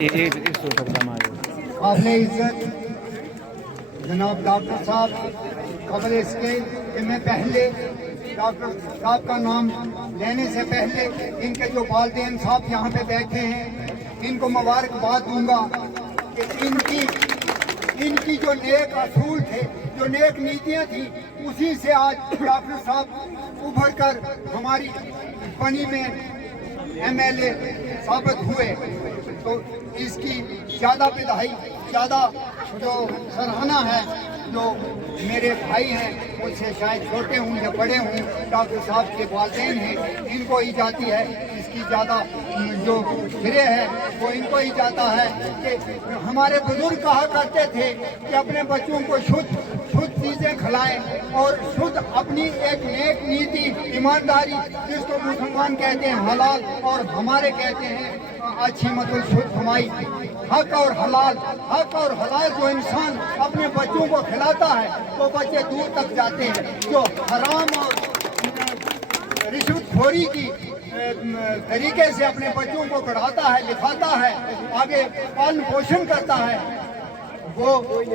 काबिल इज्जत जनाब डॉक्टर साहब, काबिल इसके कि मैं पहले डॉक्टर साहब का नाम लेने से पहले इनके जो वालिदैन साहब यहाँ पे बैठे हैं इनको मुबारकबाद दूंगा कि इनकी जो नेक असूल थे, जो नेक नीतियाँ थी, उसी से आज डॉक्टर साहब उभर कर हमारी बनी में MLA साबित हुए। तो इसकी ज़्यादा बधाई, ज़्यादा जो सराहना है, जो मेरे भाई हैं मुझसे शायद छोटे हों या बड़े हों, डॉक्टर साहब के वालिदैन हैं, इनको ही जाती है। इसकी ज़्यादा जो श्रेय है वो इनको ही जाता है कि हमारे बुजुर्ग कहा करते थे कि अपने बच्चों को शुद्ध चीज़ें खिलाएं और शुद्ध अपनी एक नेक नीति, ईमानदारी, जिसको मुसलमान कहते हैं हलाल और हमारे कहते हैं अच्छी मतलब शुद्ध कमाई, हक और हलाल जो इंसान अपने बच्चों को खिलाता है तो बच्चे दूर तक जाते हैं। जो हराम और रिश्वतखोरी की तरीके से अपने बच्चों को पढ़ाता है, लिखाता है, आगे पालन पोषण करता है, वो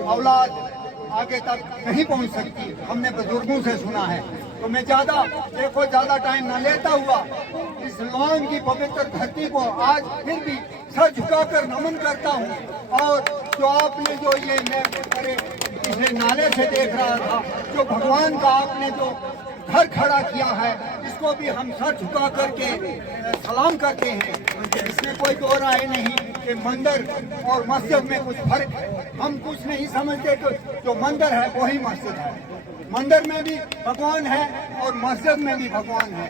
औलाद आगे तक नहीं पहुंच सकती। हमने बुजुर्गों से सुना है। तो मैं ज़्यादा टाइम न लेता हुआ इस लॉन की पवित्र धरती को आज फिर भी सर झुकाकर नमन करता हूं। और जो आपने जो ये मैं पिछले नाले से देख रहा था, जो भगवान का आपने जो घर खड़ा किया है, इसको भी हम सर झुका करके सलाम करते हैं। इसमें कोई दो राय नहीं कि मंदिर और मस्जिद में कुछ फर्क है। हम कुछ नहीं समझते कि जो मंदिर है वही मस्जिद है। मंदिर में भी भगवान है और मस्जिद में भी भगवान है।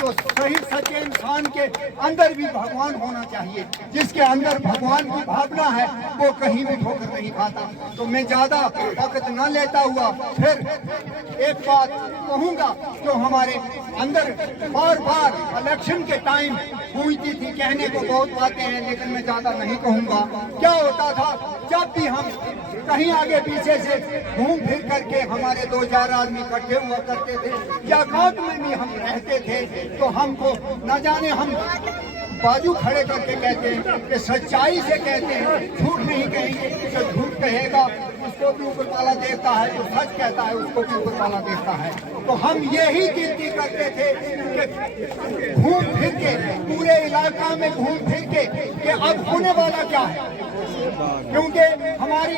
तो सही सच्चे इंसान के अंदर भी भगवान होना चाहिए। जिसके अंदर भगवान की भावना है वो कहीं भी ठोकर नहीं खाता। तो मैं ज़्यादा वक्त न लेता हुआ फिर एक बात कहूँगा जो हमारे अंदर बार बार इलेक्शन के टाइम गूंजती थी। कहने को बहुत बातें हैं लेकिन मैं ज़्यादा नहीं कहूँगा। क्या होता था, जब भी हम कहीं आगे पीछे से घूम फिर करके हमारे 2-4 आदमी इकट्ठे हुआ करते थे या गांव में भी हम रहते थे, तो हमको न जाने हम बाजू खड़े करके कहते हैं कि सच्चाई से कहते हैं, झूठ नहीं कहेंगे। जो झूठ कहेगा उसको भी ऊपर वाला देखता है, जो सच कहता है उसको भी ऊपर वाला देखता है। तो हम यही गिनती करते थे कि घूम फिर के पूरे इलाका में घूम फिर के कि अब होने वाला क्या है, क्योंकि हमारी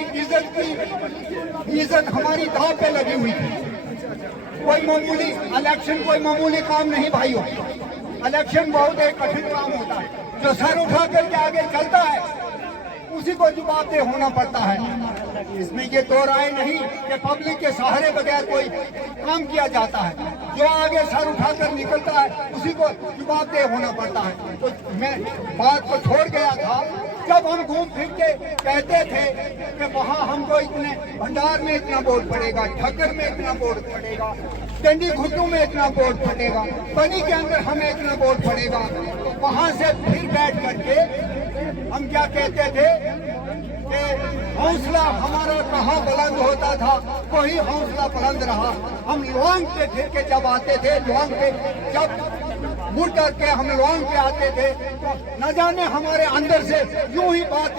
इज्जत हमारी दांव पे लगी हुई थी। कोई मामूली इलेक्शन कोई मामूली काम नहीं भाइयों। इलेक्शन बहुत एक कठिन काम होता है। जो सर उठा करके आगे चलता है उसी को जवाबदेह होना पड़ता है। इसमें ये दो राय नहीं कि पब्लिक के सहारे बगैर कोई काम किया जाता है। जो आगे सर उठाकर निकलता है उसी को जवाबदेह होना पड़ता है। तो मैं बात को छोड़ गया था। जब हम घूम फिर के कहते थे कि वहाँ हमको इतने भंडार में इतना वोट पड़ेगा, ठक्कर में इतना वोट पड़ेगा, टंडी घुटू में इतना वोट पड़ेगा, बनी के अंदर हमें इतना वोट पड़ेगा, तो वहाँ से फिर बैठ करके हम क्या कहते थे कि हौसला हमारा कहाँ बुलंद होता था, वही हौसला बुलंद रहा। हम लॉन्ग पे फिर के जब आते थे, लॉन्ग पे जब मुड़ करके हम लॉन्ग पे आते थे, तो न जाने हमारे अंदर से यूं ही बात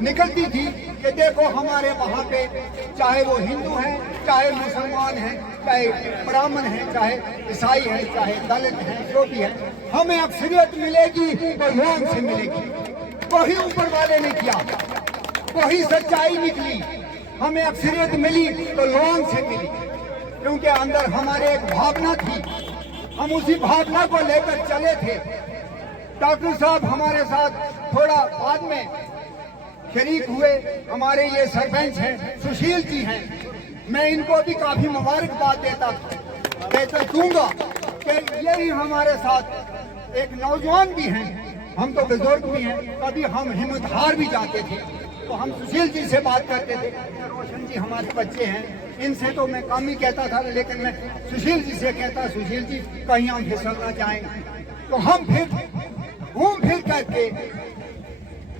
निकलती थी कि देखो हमारे वहाँ पे चाहे वो हिंदू हैं, चाहे मुसलमान हैं, चाहे ब्राह्मण हैं, चाहे ईसाई हैं, चाहे दलित हैं, जो भी है, हमें अक्सरियत मिलेगी तो लॉन्ग से मिलेगी। वही ऊपर वाले ने किया, वही सच्चाई निकली। हमें अक्सरियत मिली तो लॉन्ग से मिली, क्योंकि अंदर हमारे एक भावना थी, हम उसी भावना को लेकर चले थे। डॉक्टर साहब हमारे साथ थोड़ा बाद में शरीक हुए। हमारे ये सरपंच हैं, सुशील जी हैं, मैं इनको भी काफी मुबारकबाद देता दूंगा कि यही हमारे साथ एक नौजवान भी हैं, हम तो बुजुर्ग भी हैं, कभी हम हिम्मत हार भी जाते थे। तो हम सुशील जी से बात करते थे। रोशन जी हमारे बच्चे हैं, इनसे तो मैं कम ही कहता था, लेकिन मैं सुशील जी से कहता, सुशील जी कहीं हम फिसलना चाहें। तो हम फिर घूम फिर करके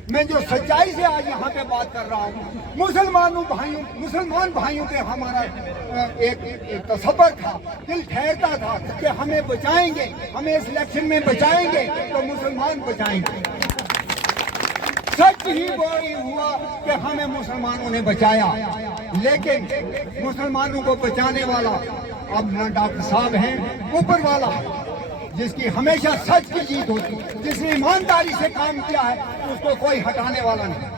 मैं जो सच्चाई से आज यहाँ पे बात कर रहा हूँ, मुसलमान भाइयों पे हमारा एक तसव्वुर था, दिल ठहरता था कि हमें बचाएंगे, हमें इस इलेक्शन में बचाएंगे तो मुसलमान बचाएंगे। सच ही वही हुआ कि हमें मुसलमानों ने बचाया, लेकिन मुसलमानों को बचाने वाला अब न डॉक्टर साहब हैं, ऊपर वाला है, जिसकी हमेशा सच की जीत होती, जिसने ईमानदारी से काम किया है उसको कोई हटाने वाला नहीं,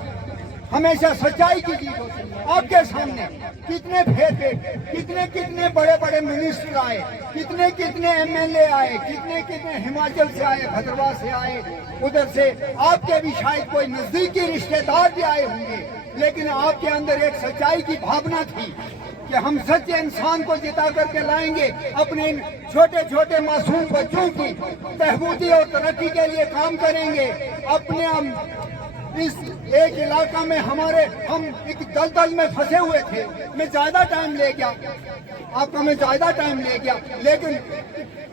हमेशा सच्चाई की जीत होती। आपके सामने कितने फेर कितने कितने बड़े बड़े मिनिस्टर आए, कितने कितने एमएलए आए, कितने कितने हिमाचल से आए, भद्रवाह से आए, उधर से आपके भी शायद कोई नजदीकी रिश्तेदार भी आए होंगे, लेकिन आपके अंदर एक सच्चाई की भावना थी कि हम सच्चे इंसान को जिता करके लाएंगे, अपने इन छोटे छोटे मासूम बच्चों की बहबूदी और तरक्की के लिए काम करेंगे। अपने हम इस एक इलाका में हम एक दलदल में फंसे हुए थे, मैं ज्यादा टाइम ले गया, मैं ज्यादा टाइम ले गया, लेकिन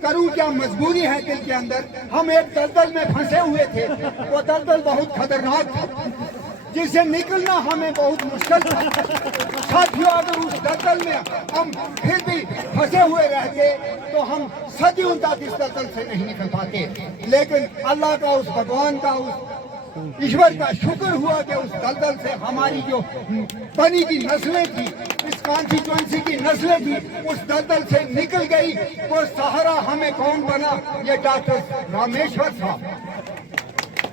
करूं क्या, मजबूरी है दिल के अंदर। हम एक दलदल में फंसे हुए थे, वो दलदल बहुत खतरनाक था, जिससे निकलना हमें बहुत मुश्किल था। साथियों, अगर उस दलदल में हम फिर भी फंसे हुए रहते तो हम सदियों तक इस दलदल से नहीं निकल पाते, लेकिन अल्लाह का, उस भगवान का, उस ईश्वर का शुक्र हुआ कि उस दलदल से हमारी जो बनी की नस्लें थी, इस कॉन्स्टिट्यूएंसी की नस्लें थी, उस दलदल से निकल गई। वो सहारा हमें कौन बना? ये डॉक्टर रामेश्वर साहब।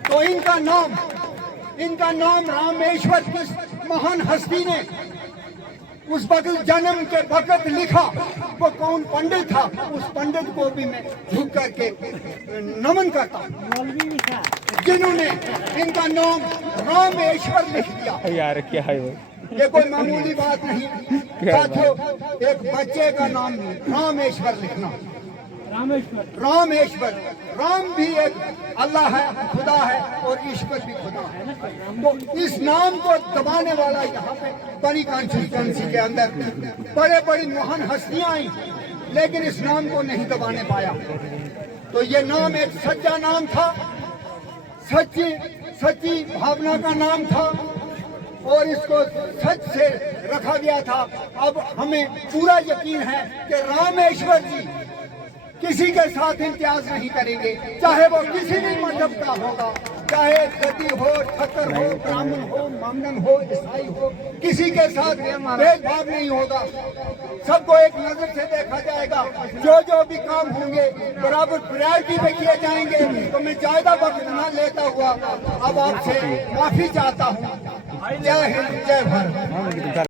तो इनका नाम रामेश्वर, किस महान हस्ती ने उस वक्त जन्म के वक्त लिखा, वो कौन पंडित था? उस पंडित को भी मैं झुक करके नमन करता हूँ, जिन्होंने इनका नाम रामेश्वर लिख दिया। यार क्या है वो, ये कोई मामूली बात नहीं साथियों, एक बच्चे का नाम रामेश्वर लिखना। रामेश्वर, राम भी एक अल्लाह है, खुदा है, और ईश्वर भी खुदा है। तो इस नाम को दबाने वाला यहाँ पे बड़ी कॉन्स्टिट्यूएंसी के अंदर बड़े बड़ी महान हस्तियां आई, लेकिन इस नाम को नहीं दबाने पाया। तो ये नाम एक सच्चा नाम था, सच्ची भावना का नाम था, और इसको सच से रखा गया था। अब हमें पूरा यकीन है कि रामेश्वर जी किसी के साथ इम्तियाज नहीं करेंगे, चाहे वो किसी भी मजहब का होगा, चाहे गद्दी हो, ठक्कर हो, ब्राह्मण हो, मंगन हो, ईसाई हो, किसी के साथ भेदभाव नहीं होगा। सबको एक नजर से देखा जाएगा, जो भी काम होंगे बराबर प्रायोरिटी पे किए जाएंगे। तो मैं ज्यादा वक्त न लेता हुआ अब आपसे माफी चाहता हूँ। जय हिंद, जय भारत।